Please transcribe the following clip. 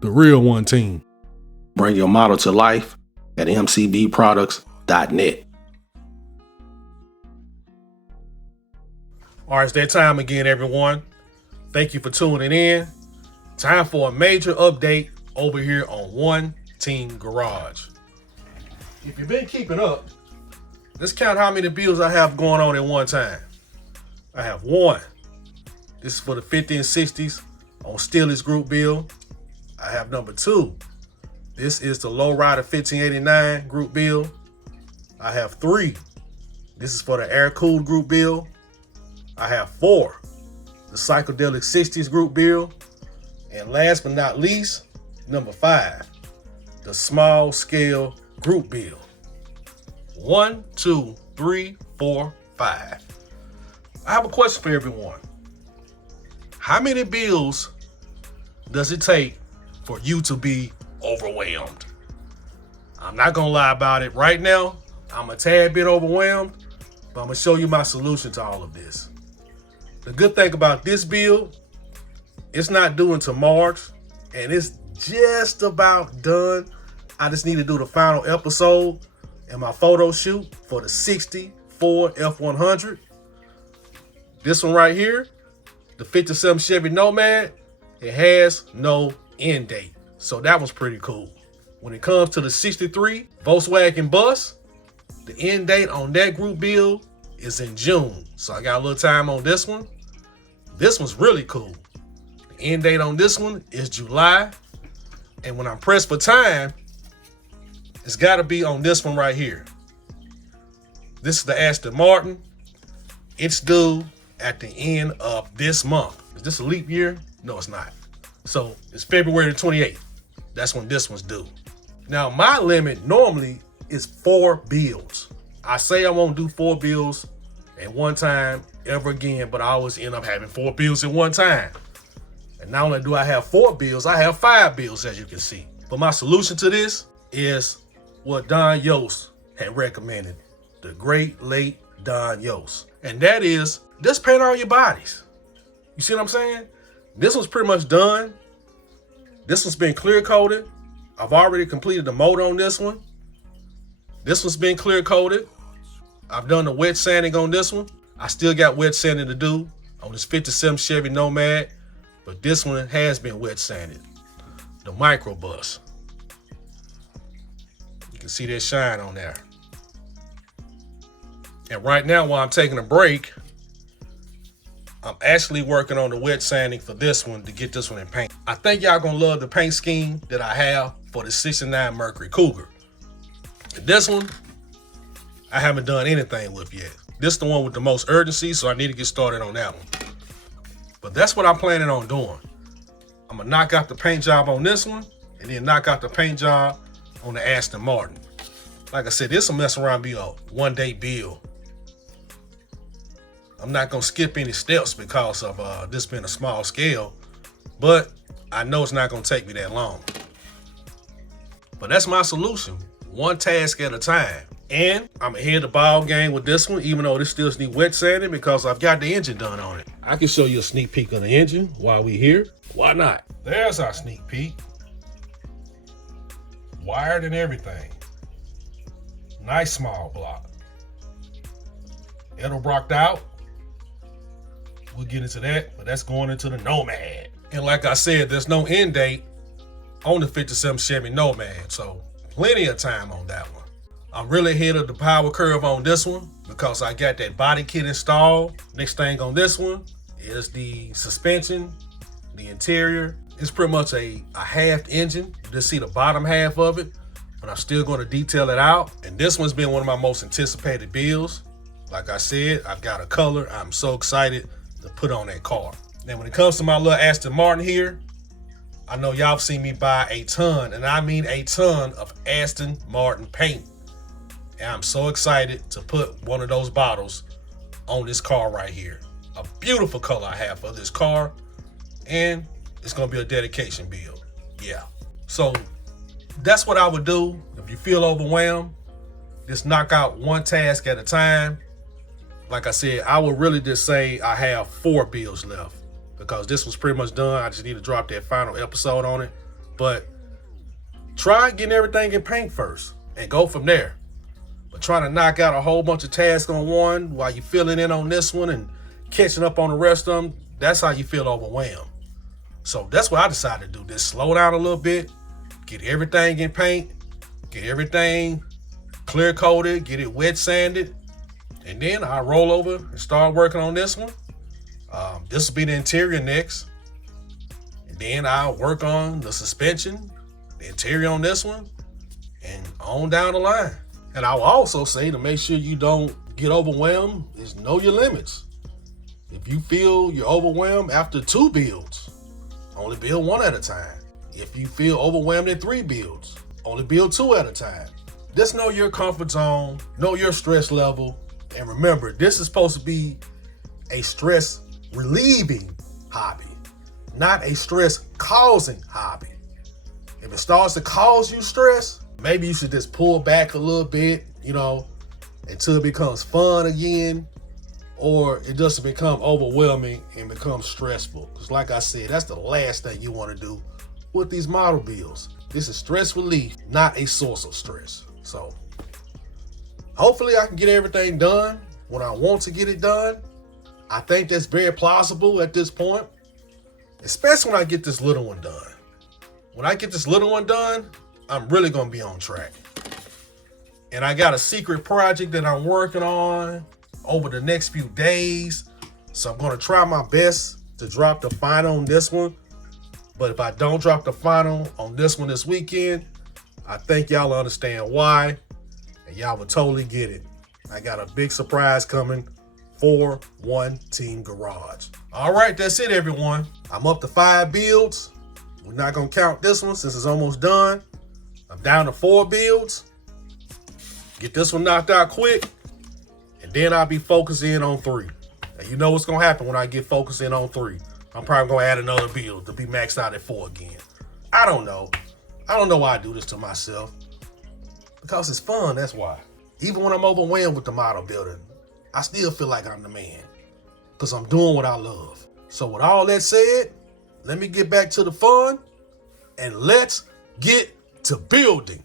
The Real One Team. Bring your model to life at mcbproducts.net. All right, it's that time again, everyone. Thank you for tuning in. Time for a major update over here on One Team Garage. If you've been keeping up, let's count how many builds I have going on at one time. I have one. This is for the 50 and 60s on Steelers group build. I have number 2. This is the Lowrider 1589 group build. I have 3. This is for the air-cooled group build. I have 4. The Psychedelic 60s group build. And last but not least, number 5. The small scale group build. 1, 2, 3, 4, 5. I have a question for everyone. How many builds does it take for you to be overwhelmed? I'm not gonna lie about it. Right now, I'm a tad bit overwhelmed, but I'm gonna show you my solution to all of this. The good thing about this build, it's not due until March, and it's just about done. I just need to do the final episode and my photo shoot for the 64 F100. This one right here, the 57 Chevy Nomad, it has no end date. So that was pretty cool. When it comes to the 63 Volkswagen bus, the end date on that group build is in June. So I got a little time on this one. This one's really cool. The end date on this one is July. And when I'm pressed for time, it's gotta be on this one right here. This is the Aston Martin. It's due at the end of this month. Is this a leap year? No, it's not. So it's February the 28th. That's when this one's due. Now, my limit normally is 4 builds. I say I won't do 4 builds at one time ever again, but I always end up having 4 builds at one time. And not only do I have 4 builds, I have 5 builds, as you can see. But my solution to this is what Don Yost had recommended. The great late Don Yost. And that is, just paint all your bodies. You see what I'm saying? This one's pretty much done. This one's been clear coated. I've already completed the motor on this one. This one's been clear coated. I've done the wet sanding on this one. I still got wet sanding to do on this 57 Chevy Nomad, but this one has been wet sanded. The microbus. You can see that shine on there. And right now, while I'm taking a break, I'm actually working on the wet sanding for this one to get this one in paint. I think y'all gonna love the paint scheme that I have for the 69 Mercury Cougar. This one, I haven't done anything with yet. This is the one with the most urgency, so I need to get started on that one. But that's what I'm planning on doing. I'm gonna knock out the paint job on this one, and then knock out the paint job on the Aston Martin. Like I said, this will mess around be a one-day build. I'm not gonna skip any steps because of this being a small scale, but I know it's not gonna take me that long. But that's my solution, one task at a time. And I'm ahead of the ball game with this one, even though this still needs wet sanding because I've got the engine done on it. I can show you a sneak peek of the engine while we're here. Why not? There's our sneak peek. Wired and everything. Nice small block. Edelbrocked out. We'll get into that, but that's going into the Nomad. And like I said, there's no end date on the 57 Chevy Nomad, so plenty of time on that one. I'm really ahead of the power curve on this one because I got that body kit installed. Next thing on this one is the suspension, the interior. It's pretty much a halved engine. You just see the bottom half of it, but I'm still going to detail it out. And this one's been one of my most anticipated builds. Like I said, I've got a color. I'm so excited to put on that car. Now, when it comes to my little Aston Martin here, I know y'all have seen me buy a ton, and I mean a ton of Aston Martin paint. And I'm so excited to put one of those bottles on this car right here. A beautiful color I have for this car, and it's gonna be a dedication build. Yeah. So that's what I would do if you feel overwhelmed. Just knock out one task at a time. Like I said, I would really just say I have 4 builds left because this was pretty much done. I just need to drop that final episode on it. But try getting everything in paint first and go from there. But trying to knock out a whole bunch of tasks on one while you're filling in on this one and catching up on the rest of them, that's how you feel overwhelmed. So that's what I decided to do. Just slow down a little bit, get everything in paint, get everything clear coated, get it wet sanded, and then I roll over and start working on this one. This will be the interior next. And then I'll work on the suspension, the interior on this one, and on down the line. And I will also say, to make sure you don't get overwhelmed, is know your limits. If you feel you're overwhelmed after 2 builds, only build 1 at a time. If you feel overwhelmed at 3 builds, only build 2 at a time. Just know your comfort zone, know your stress level, and remember, this is supposed to be a stress relieving hobby, not a stress causing hobby. If it starts to cause you stress, maybe you should just pull back a little bit, until it becomes fun again, or it doesn't become overwhelming and becomes stressful. Because like I said, that's the last thing you want to do with these model builds. This is stress relief, not a source of stress. So hopefully I can get everything done when I want to get it done. I think that's very plausible at this point, especially when I get this little one done. When I get this little one done, I'm really going to be on track. And I got a secret project that I'm working on over the next few days. So I'm going to try my best to drop the final on this one. But if I don't drop the final on this one this weekend, I think y'all understand why. And y'all will totally get it. I got a big surprise coming for One Team Garage. All right, that's it, everyone. I'm up to 5 builds. We're not going to count this one since it's almost done. I'm down to 4 builds. Get this one knocked out quick, and then I'll be focusing on 3. And you know what's going to happen when I get focused in on 3. I'm probably going to add another build to be maxed out at 4 again. I don't know. I don't know why I do this to myself. Because it's fun, that's why. Even when I'm overwhelmed with the model building, I still feel like I'm the man. Because I'm doing what I love. So with all that said, let me get back to the fun, and let's get to building.